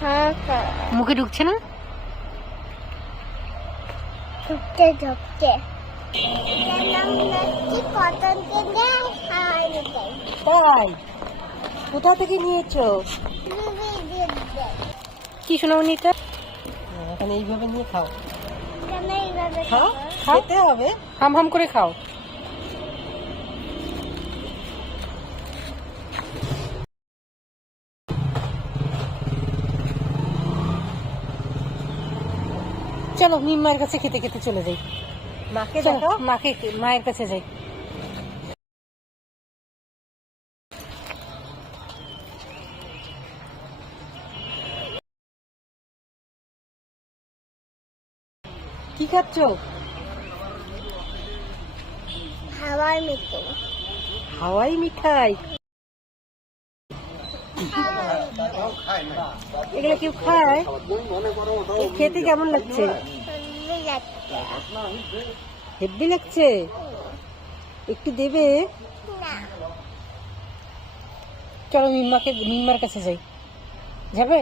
হ্যাঁ, মুখে ঢুকছে না? তাই? কোথা থেকে নিয়েছো? কি শোনাওনি এটা? এখানে এইভাবে নিয়ে খাও। খাও, খেতে হবে, হাম হাম করে খাও। চলো মিম্মার কাছে খেতে খেতে চলে যাই। মাকে দেখো, মায়ের কাছে যাই। কি খাচ্ছ? হাওয়াই মিঠাই। এগুলো কেউ খায়? খেতে কেমন লাগছে? হেব্বি লাগছে। একটু দেবে? চলো মিম্মার কাছে যাই। যাবে?